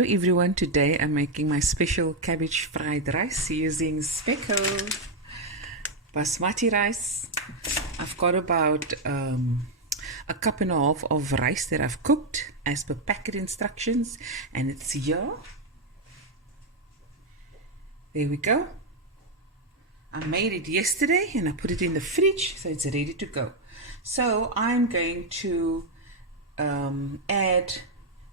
Hello everyone, today I'm making my special cabbage fried rice using Spekko basmati rice. I've got about a cup and a half of rice that I've cooked as per packet instructions, and it's here. There we go. I made it yesterday and I put it in the fridge, so it's ready to go. So I'm going to add,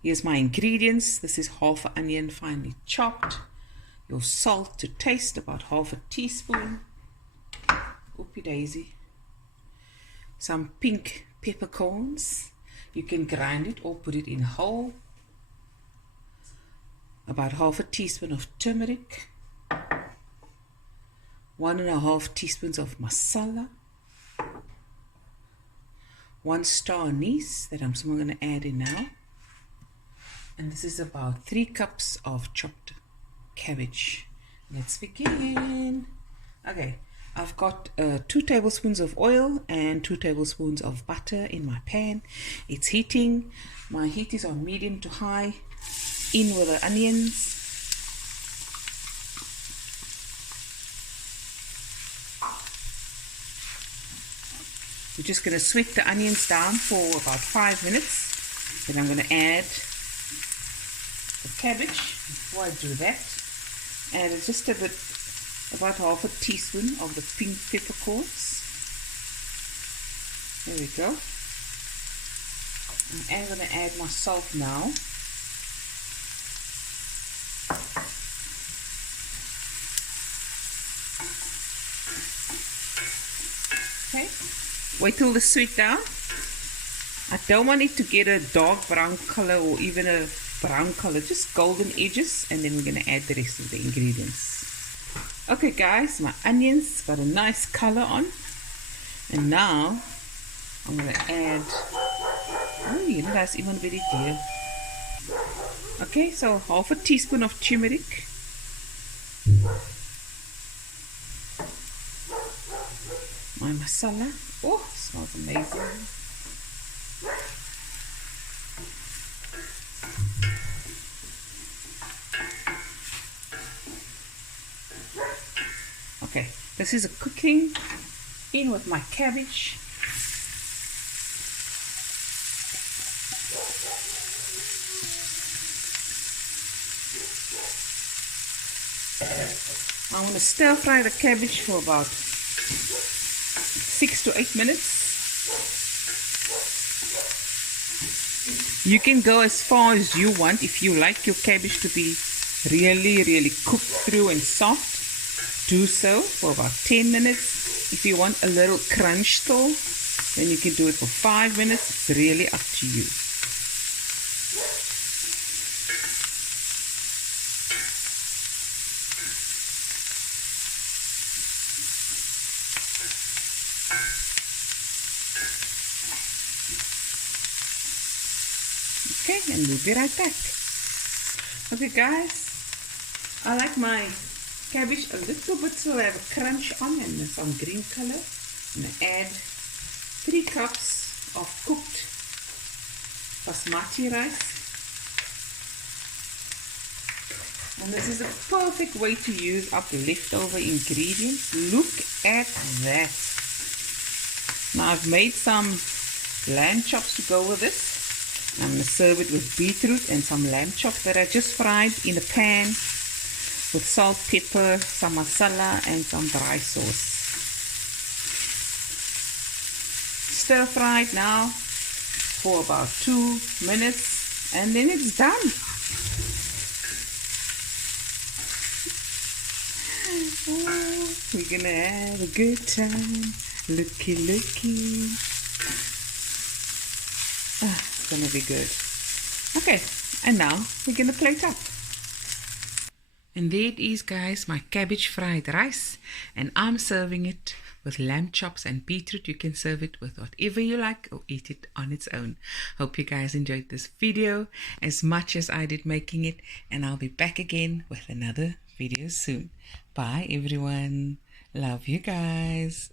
here's my ingredients. This is half an onion finely chopped, your salt to taste, about half a teaspoon, oopie daisy, some pink peppercorns, you can grind it or put it in whole, about half a teaspoon of turmeric, 1.5 teaspoons of masala, 1 star anise that I'm going to add in now, and this is about 3 cups of chopped cabbage. Let's begin. Okay, I've got 2 tablespoons of oil and 2 tablespoons of butter in my pan. It's heating. My heat is on medium to high. In with the onions. We're just going to sweep the onions down for about 5 minutes. Then I'm going to add the cabbage. Before I do that, add just a bit, about half a teaspoon of the pink peppercorns. There we go. I'm going to add my salt now. Okay. Wait till the sweet down. I don't want it to get a dark brown color or even a brown color, just golden edges, and then we're going to add the rest of the ingredients. Okay guys, my onions got a nice color on, and now I'm going to add, oh, you know, that's even very dear. Okay, so half a teaspoon of turmeric, my masala. Oh, smells amazing. Okay, this is a cooking in with my cabbage. I want to stir fry the cabbage for about 6 to 8 minutes. You can go as far as you want. If you like your cabbage to be really cooked through and soft, do so for about 10 minutes. If you want a little crunch still, then you can do it for 5 minutes. It's really up to you. Okay, and we'll be right back. Okay guys, I like my cabbage a little bit so I have a crunch on and some green color. I'm going to add 3 cups of cooked basmati rice. And this is a perfect way to use up leftover ingredients. Look at that. Now I've made some lamb chops to go with this. I'm going to serve it with beetroot and some lamb chop that I just fried in a pan with salt, pepper, some masala and some dry sauce. Stir fry it now for about 2 minutes and then it's done. Oh, we're going to have a good time. Looky. It's gonna be good. Okay, and now we're gonna plate up. And there it is guys, my cabbage fried rice, and I'm serving it with lamb chops and beetroot. You can serve it with whatever you like or eat it on its own. Hope you guys enjoyed this video as much as I did making it, and I'll be back again with another video soon. Bye everyone. Love you guys.